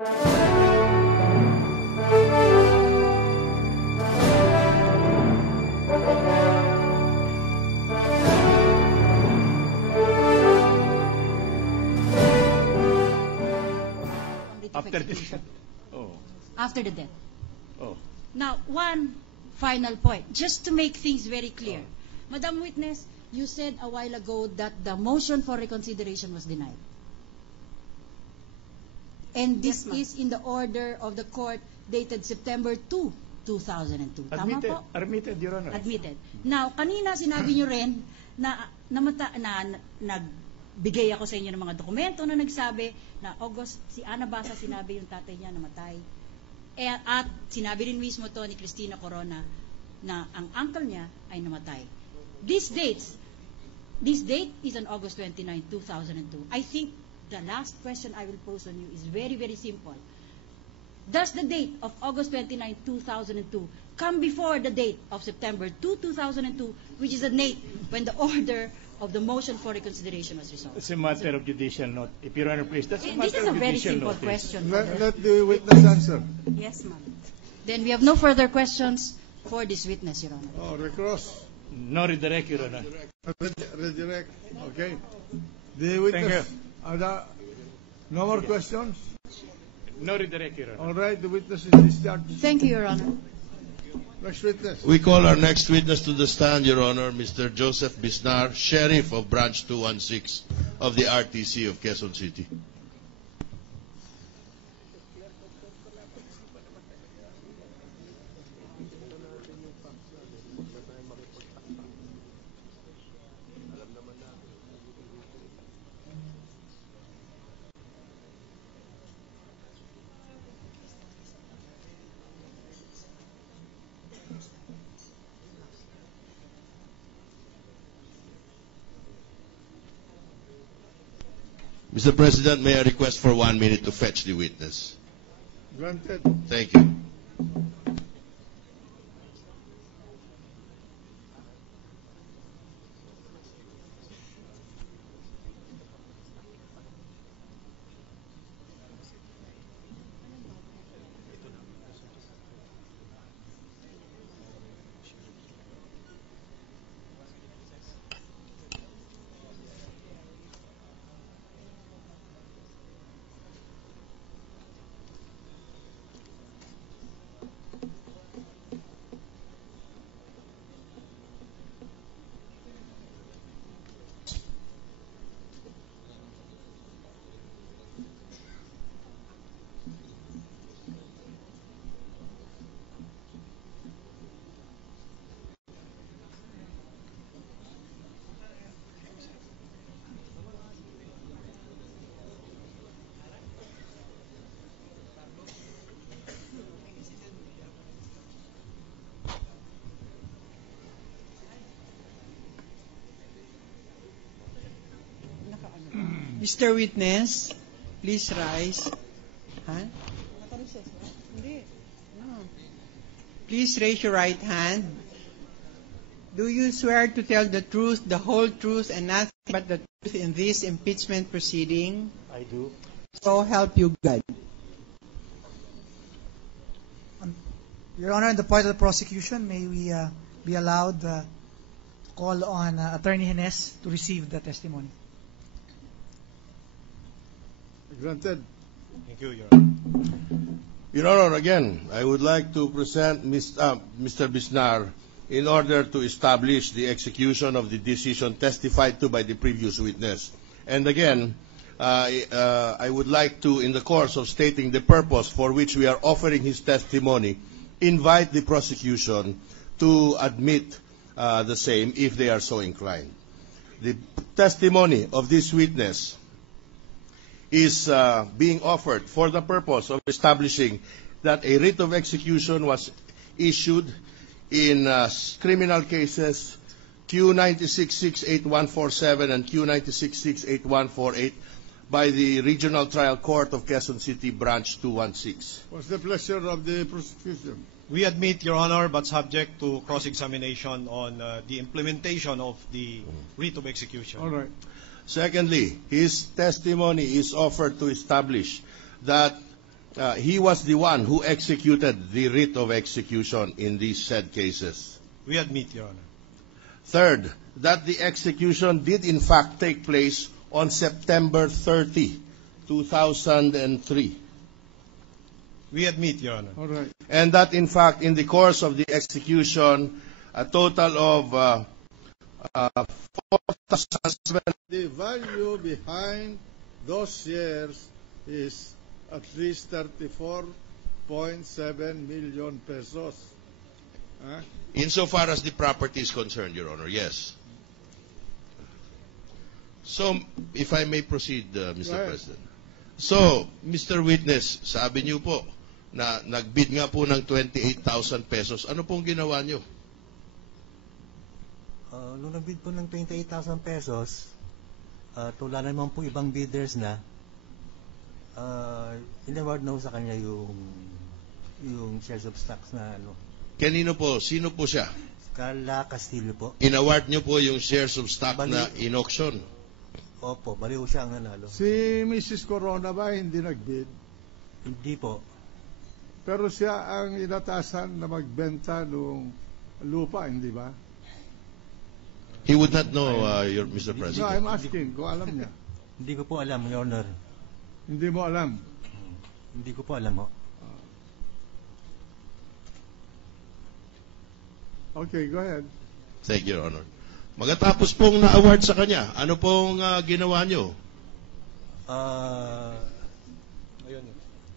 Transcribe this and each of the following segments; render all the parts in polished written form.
After the death. Oh. After the death. Oh. Now, one final point, just to make things very clear. Madam Witness, you said a while ago that the motion for reconsideration was denied. And this is in the order of the court dated September 2, 2002. Tama Admitted. po? Admitted, Your Honor. Admitted. Now, kanina sinabi nyo rin na nagbigay ako sa inyo ng mga dokumento na nagsabi na August, si Ana Basa sinabi yung tatay niya namatay. At sinabi rin mismo to ni Cristina Corona na ang uncle niya ay namatay. This date is on August 29, 2002. I think the last question I will pose on you is very, very simple. Does the date of August 29, 2002 come before the date of September 2, 2002, which is the date when the order of the motion for reconsideration was resolved? It's a matter of judicial note. If Your Honor, please, that's a matter of This is a very judicial simple notice. question. Let the witness answer. Yes, ma'am. Then we have no further questions for this witness, Your Honor. Oh, recross. No redirect, Your Honor. Redirect. Okay. The witness. Are there no more questions? No redirect, Your Honor. All right. The witness is discharged. Thank you, Your Honor. Next witness. We call our next witness to the stand, Your Honor, Mr. Joseph Bisnar, Sheriff of Branch 216 of the RTC of Quezon City. Mr. President, may I request for 1 minute to fetch the witness? Granted. Thank you. Mr. Witness, please rise. Please raise your right hand. Do you swear to tell the truth, the whole truth, and nothing but the truth in this impeachment proceeding? I do. So help you God. Your Honor, on the part of the prosecution, may we be allowed to call on Attorney Hines to receive the testimony. Granted. Thank you, Your Honor. Your Honor, again, I would like to present Mr. Bisnar in order to establish the execution of the decision testified to by the previous witness. And again, I would like to, in the course of stating the purpose for which we are offering his testimony, invite the prosecution to admit the same if they are so inclined. The testimony of this witness is being offered for the purpose of establishing that a writ of execution was issued in criminal cases Q96-68147 and Q96-68148 by the Regional Trial Court of Quezon City, Branch 216. What's the pleasure of the prosecution? We admit, Your Honor, but subject to cross-examination on the implementation of the writ of execution. All right. Secondly, his testimony is offered to establish that he was the one who executed the writ of execution in these said cases. We admit, Your Honor. Third, that the execution did in fact take place on September 30, 2003. We admit, Your Honor. All right. And that in fact in the course of the execution, a total of 4,007. The value behind those shares is at least 34.7 million pesos. Huh? Insofar as the property is concerned, Your Honor, yes. So, if I may proceed, Mr. Right. President. So, Mr. Witness, sabi niyo po na nagbid nga po ng 28,000 pesos. Ano pong ginawa niyo? Nung nagbid po ng 28,000 pesos, tula naman po ibang bidders na, in-award na sa kanya yung shares of stocks na ano. Kanino po? Sino po siya? Carla Castillo po. In-award niyo po yung shares of stock Bali- na in-auction. Opo, baliw siya ang nanalo. Si Mrs. Corona ba hindi nagbid? Hindi po. Pero siya ang inatasan na magbenta ng lupa, hindi ba? He would not know, Mr. No, President. I'm asking kung alam niya. Hindi ko po alam, Your Honor. Hindi mo alam. Hindi ko po alam ho. Okay, go ahead. Thank you, Your Honor. Magatapos pong na-award sa kanya, ano pong ginawa niyo? Ayun.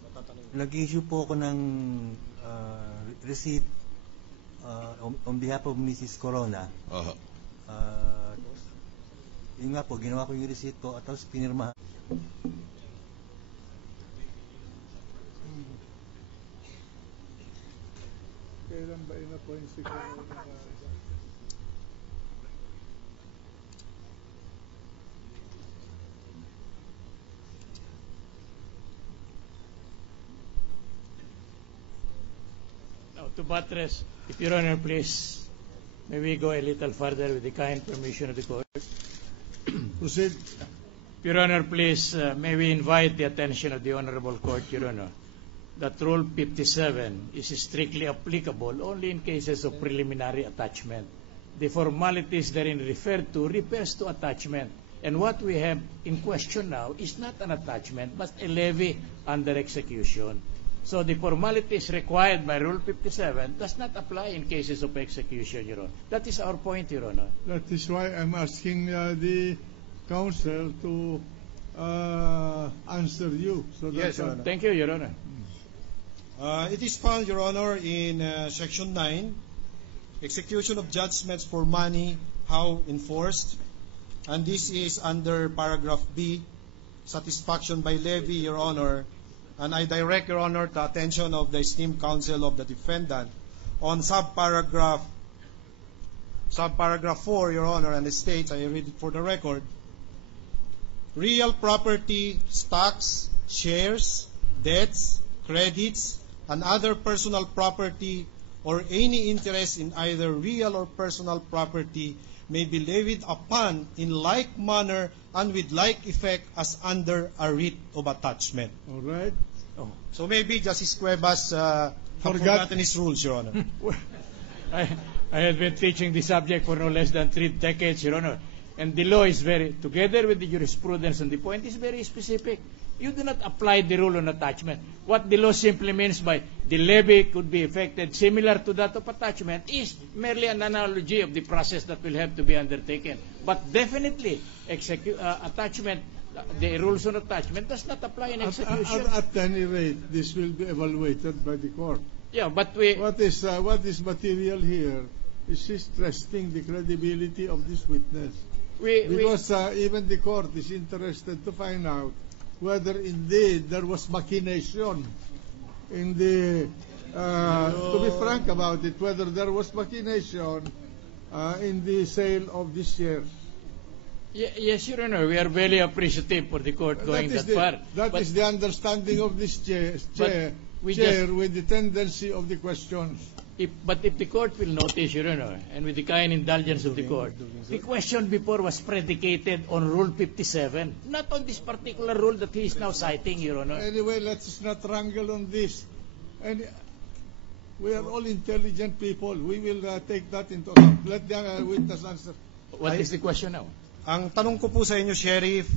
Matatanong. Nag-issue po ako ng receipt on behalf of Mrs. Corona. Oho. Yun nga po, ginawa ko yung receipt po at tapos pinirma. Kailan ba in-appoint si Corona? Now, to buttress, if Your Honor, please, may we go a little further with the kind permission of the court? Proceed. Your Honor, please, may we invite the attention of the Honorable Court, Your Honor, that Rule 57 is strictly applicable only in cases of preliminary attachment. The formalities therein referred to refers to attachment. And what we have in question now is not an attachment, but a levy under execution. So the formalities required by Rule 57 does not apply in cases of execution, Your Honor. That is our point, Your Honor. That is why I'm asking the counsel to answer you. So Yes, that, Your Honor. Thank you, Your Honor. It is found, Your Honor, in Section 9, execution of judgments for money, how enforced. And this is under paragraph B, satisfaction by levy, Your Honor. And I direct, Your Honor, the attention of the esteemed counsel of the defendant on subparagraph 4, Your Honor, and it states, I read it for the record, real property, stocks, shares, debts, credits, and other personal property or any interest in either real or personal property may be levied upon in like manner and with like effect as under a writ of attachment. all right. Oh. So maybe Justice Cuevas have forgotten his rules, Your Honor. I have been teaching the subject for no less than 3 decades, Your Honor. And the law is very, together with the jurisprudence on the point, is very specific. You do not apply the rule on attachment. What the law simply means by the levy could be effected similar to that of attachment is merely an analogy of the process that will have to be undertaken. But definitely, attachment, the rules on attachment does not apply in execution. At any rate, this will be evaluated by the court. Yeah, but we... What is material here is just testing the credibility of this witness. Because even the court is interested to find out whether indeed there was machination in the, to be frank about it, whether there was machination in the sale of these shares. Yes, Your Honor, we are very appreciative for the court going that far. That is the understanding of this chair we with the tendency of the questions. But if the court will notice, Your Honor, and with the kind indulgence of the court, the question before was predicated on Rule 57, not on this particular rule that he is now citing, Your Honor. Anyway, let's not wrangle on this. And we are all intelligent people. We will take that into account. Let the witness answer. What is the question now? Ang tanong ko po sa inyo, Sheriff,